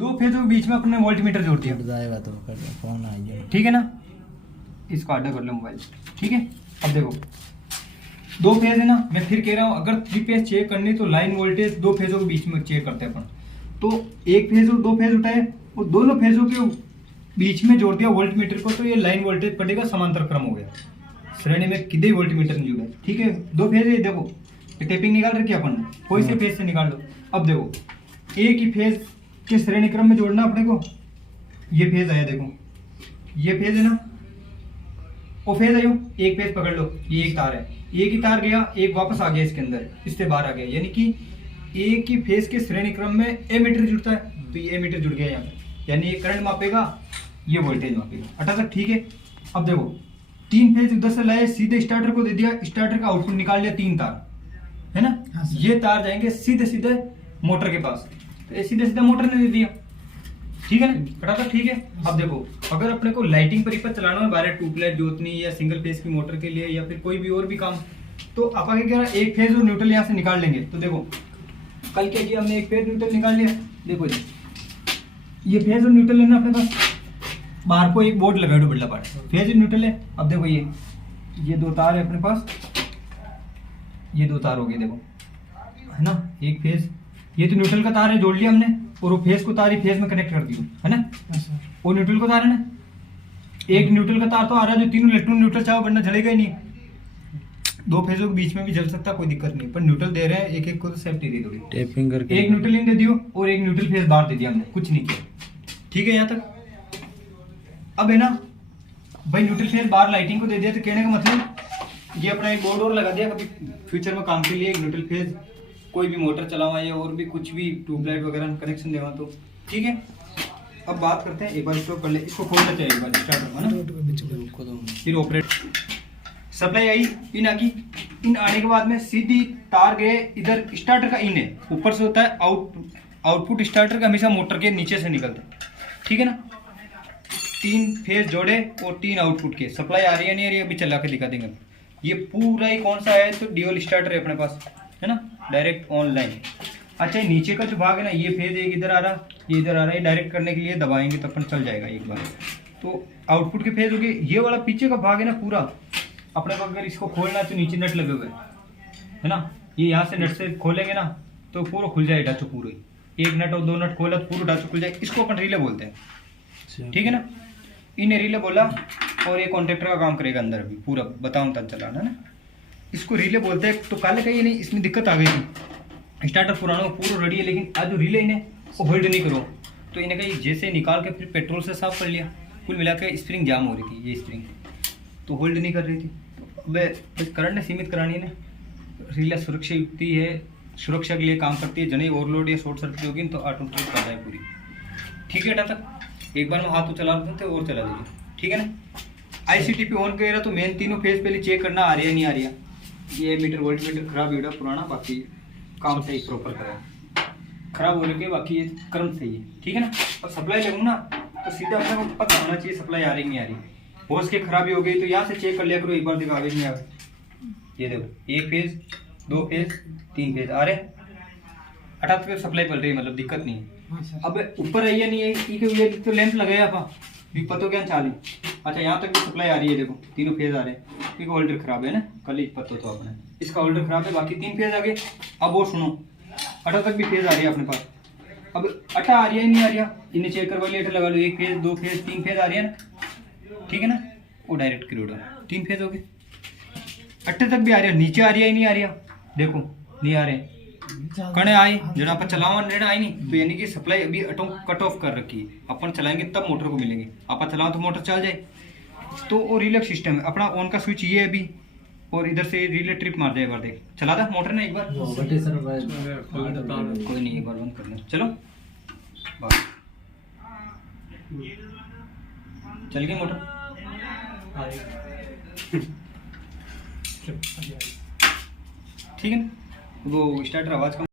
दो फेजों के बीच में अपने वोल्टमीटर जोड़ दिया, जाएगा तो फोन आ जाएगा, ठीक है ना। इसको आधा कर लो मोबाइल, ठीक है। अब देखो दो फेज है ना, मैं फिर कह रहा हूँ अगर 3 फेज चेक करनी तो लाइन वोल्टेज दो फेजों के बीच में चेक करते हैं अपन। तो एक फेज और दो फेज उठाए और दोनों फेजों के बीच में जोड़ दिया वोल्ट मीटर को, तो ये लाइन वोल्टेज पड़ेगा, समांतर क्रम हो गया, श्रेणी में किधे वोल्ट मीटर नहीं जुड़ा है, ठीक है। दो फेज है, देखो ये टेपिंग निकाल रखी है अपन ने, कोई से फेज से निकाल लो। अब देखो एक ही फेज के श्रेणी क्रम में जोड़ना अपने को, ये फेज आया, देखो ये फेज है ना, वो फेज आयो, एक फेज पकड़ लो, ये एक तार है, एक ही तार गया, एक वापस आ गया इसके अंदर, इससे बाहर आ गया, यानी कि एक ही फेज के श्रेणी क्रम में ए मीटर जुड़ता है, तो ये ए मीटर जुड़ गया यहाँ पे, यानी ये करंट मापेगा, ये वोल्टेज मापेगा। 18 तक ठीक है। अब देखो 3 फेज उधर से लाए, सीधे स्टार्टर को दे दिया, स्टार्टर का आउटपुट निकाल लिया, 3 तार है ना, ये तार जाएंगे सीधे सीधे मोटर के पास, तो ये सीधे सीधे मोटर ने दे दिया, ठीक है ना, फटाफट ठीक है। अब देखो अगर अपने को लाइटिंग परिपथ चलाना है, बाहर ट्यूबलाइट जोतनी या सिंगल फेज की मोटर के लिए या फिर कोई भी और भी काम, तो आप आगे क्या एक फेज और न्यूट्रल यहाँ से निकाल लेंगे। तो देखो कल क्या किया हमने, एक फेज न्यूट्रल निकाल लिया, देखो जी ये फेज और न्यूट्रल लेना अपने पास, बाहर को एक बोर्ड लगा दो बड़ा पार्ट, फेज और न्यूट्रल है। अब देखो ये दो तार है अपने पास, ये दो तार हो गए, देखो है ना, एक फेज, ये तो न्यूट्रल का तार है, जोड़ लिया हमने, और वो फेज को तार ही फेज में कनेक्ट कर दिया, है ना, वो न्यूट्रल को तार है ना, एक न्यूट्रल का तार तो आ रहा है जो तीनों इलेक्ट्रॉन न्यूट्रल चाहो वरना जलेगा ही नहीं, दो फेजों के बीच में भी जल सकता, कोई दिक्कत नहीं, पर न्यूट्रल दे रहे हैं, एक एक को तो सेफ्टी दे दो, टेपिंग करके एक न्यूट्रल इन दे दियो और एक न्यूट्रल फेज बाहर दे दिया हमने, कुछ नहीं किया, ठीक है यहाँ तक। अब है ना भाई न्यूट्रल फेज बाहर लाइटिंग को दे दिया, तो कहने का मतलब ये अपना एक बोर्ड और लगा दिया, कभी फ्यूचर में काम के लिए एक न्यूट्रल फेज कोई भी मोटर चलावा या और भी कुछ भी ट्यूबलाइट वगैरह कनेक्शन देवा, तो ठीक है। अब बात करते हैं, एक बार इसको कर ले, इसको खोलना चाहिए एक बार स्टार्टर है ना, फिर ऑपरेट सप्लाई आई, इन आ गई, इन आने के बाद में सीधी तार गए इधर, स्टार्टर का इन है, ऊपर से होता है आउटपुट स्टार्टर का हमेशा मोटर के नीचे से निकलता है, ठीक है ना। 3 फेज जोड़े और 3 आउटपुट के, सप्लाई आ रही है नहीं आ रही है अभी चला के दिखा देंगे। ये पूरा ही कौन सा है, तो ड्यूल स्टार्टर है अपने पास, है ना, डायरेक्ट ऑनलाइन। अच्छा नीचे का जो भाग है ना, ये फेज एक इधर आ रहा, ये इधर आ रहा है, डायरेक्ट करने के लिए दबाएंगे तो अपन चल जाएगा एक बार, तो आउटपुट के फेज हो गए। ये वाला पीछे का भाग है ना पूरा अपने को, अगर इसको खोलना तो नीचे नट लगे हुए है ना, ये यहाँ से नट से खोलेंगे ना तो पूरा खुल जाए ढांचो, पूरा एक नट और 2 नट खोला तो पूरा ढांचो खुल जाए, इसको अपन रिले बोलते हैं, ठीक है ना। इन रिले बोला, और ये कॉन्ट्रैक्टर का काम करेगा अंदर भी पूरा, बताऊँ तब चलाना ना, इसको रिले बोलते हैं। तो काले का ये नहीं, इसमें दिक्कत आ गई थी, स्टार्टर पुराना पूरा रेडी है, लेकिन आज जो रिले इन्हें वो होल्ड नहीं करो, तो इन्हें कहीं जैसे निकाल के फिर पेट्रोल से साफ कर लिया, कुल मिला के स्प्रिंग जाम हो रही थी, ये स्प्रिंग तो होल्ड नहीं कर रही थी, तो वह करंट ने सीमित करानी है ना, रिले सुरक्षा युक्ति है, सुरक्षा के लिए काम करती है, जने ओवरलोड या शॉर्ट सर्किट होगी तो ऑटोमेटिक कर रहा है पूरी, ठीक है। तक एक बार में हाथ तो चला देते और चला दीजिए, ठीक है ना। ICTP ऑन करेगा तो मेन तीनों फेज पहले चेक करना आ रही है नहीं आ रही है, ये मीटर वोल्ट मीटर खराब है पुराना, बाकी काम सही प्रॉपर करा, खराब हो रही है, बाकी ये क्रम सही है, ठीक है ना। और सप्लाई लगूँ ना तो सीधा अपने को पता होना चाहिए सप्लाई आ रही नहीं आ रही, हो उसके खराबी हो गई तो यहाँ से चेक कर लिया करो एक बार, देखो आगे नहीं आ रहा, ये देखो 1 फेज 2 फेज 3 फेज आ रहे, 78 सप्लाई पड़ रही है, मतलब दिक्कत नहीं है। अब ऊपर आई है नहीं है तो लैंप लगाया आप भी पतो क्या चाली, अच्छा यहाँ तक भी सप्लाई आ रही है, देखो तीनों फेज आ रहे हैं, क्योंकि होल्डर खराब है ना, कल ही पतो तो अपने इसका होल्डर खराब है, बाकी 3 फेज आ गए। अब वो सुनो 18 तक भी फेज आ रही है अपने पास, अब 18 आ रही है नहीं आ रही है, इन्हें चेक करवा लिया, लगा लो 1 फेज 2 फेज 3 फेज आ रही है ना, ठीक है ना, वो डायरेक्ट क्रूड है, 3 फेज हो गए। 18 तक भी आ रही है, नीचे आ रही है नहीं आ रही है, देखो नहीं आ रहे कणे आई, जरा अपन चलावा निर्णय आई नहीं, तो यानी कि सप्लाई अभी कट ऑफ कर रखी है, अपन चलाएंगे तब मोटर को मिलेंगे, अपन चलाओ तो मोटर चल जाए, तो वो रिले सिस्टम है अपना, ऑन का स्विच ये है अभी, और इधर से रिले ट्रिप मार जाए, एक बार देख चला था मोटर ने एक बार, कोई नहीं एक बार बंद कर लें, चलो बस चल गई मोटर, ठीक है ना, वो स्टार्टर आवाज